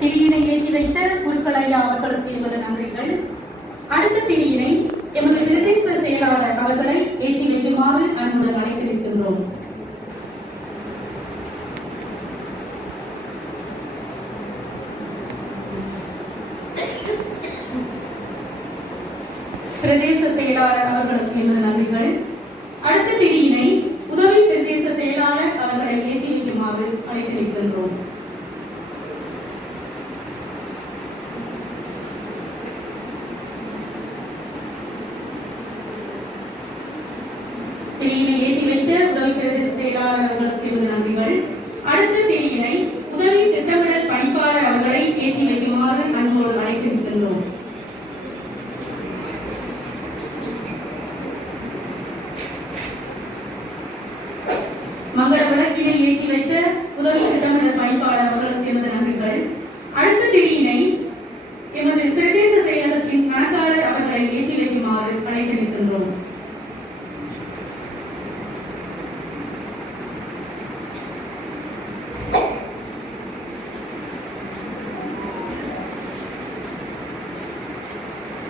திரியினை ஏற்றி வைத்த குருக்களையா அவர்களுக்கு எமது நன்றிகள். அடுத்த திரியினை எமது பிரதேச செயலாளர் அவர்களை ஏற்றி வைக்குமாறு அன்புடன் அழைத்திருக்கின்றோம். பிரதேச செயலாளர் அவர்களுக்கு எமது நன்றிகள். அடுத்த திரியினை உதவி பிரதேச செயலாளர் அவர்களை ஏற்றி வைக்குமாறு அழைத்திருக்கின்றோம். திரியினை ஏற்றி வைத்த உதவி பிரதேச செயலாளர் அவர்களுக்கு எமது நன்றிகள். அடுத்த திரியினை உதவி திட்டமிடல் பணிப்பாளர் அவர்களை ஏற்றி வைக்குமாறு அன்போடு அழைத்திருக்கின்றோம். மங்கள விளக்கினை ஏற்றி வைத்த உதவி திட்டமிடல் பணிப்பாளர் அவர்களுக்கு எமது நன்றிகள். அடுத்த திரியினை எமது பிரதேச செயலகத்தின் கணக்காளர் அவர்களை ஏற்றி வைக்குமாறு அழைத்திருக்கின்றோம்.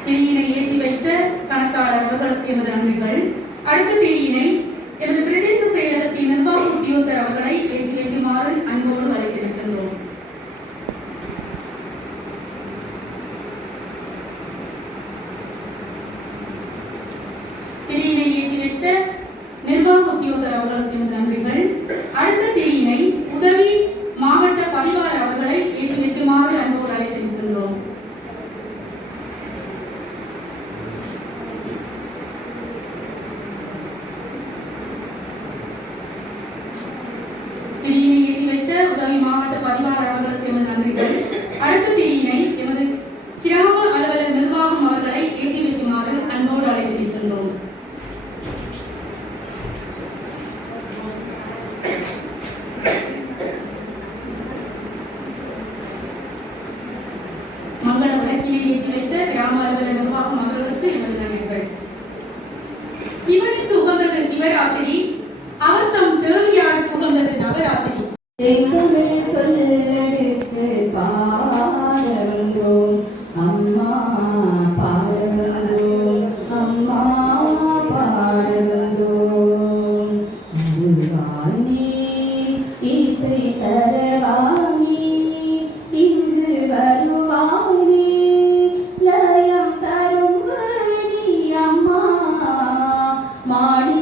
திரியினை ஏற்றி வைத்த கணக்காளர் அவர்களுக்கு எமது நன்றிகள். அடுத்த திரியினை எமது பிரதேச செயலகத்தின் நிர்வாக உத்தியோகத்தர் அவர்களை ஏற்றி வைக்குமாறு அன்போடு அழைத்திருக்கின்றோம். திரியினை ஏற்றி வைத்த நிர்வாக உத்தியோகத்தர் அவர்களுக்கு எமது நன்றிகள். அடுத்த திரியினை உதவி மாவட்ட பதிவாளர் அவர்களை ஏற்றி வைக்குமாறு அன்போடு அழைத்திருக்கின்றோம். திரியினை ஏற்றி வைத்த உதவி மாவட்ட பதிவாளர் அவர்களுக்கு எமது நன்றிகள். அடுத்த திரியினை எமது கிராம அலுவலர் நிர்வாகம் அவர்களை ஏற்றி வைக்குமாறு அன்போடு அழைத்திருக்கின்றோம். மங்கள விளக்கினை ஏற்றி வைத்த கிராம அலுவலர் நிர்வாகம் அவர்களுக்கு எமது நன்றிகள். சிவனுக்கு உகந்தது சிவராத்திரி, அவர் தம் தேவியாருக்கு உகந்தது நவராத்திரி. சொல்லெடுத்து பாட வந்தோம் அம்மா, பாட வந்தோம் அம்மா, பாட வந்தோம். மாடி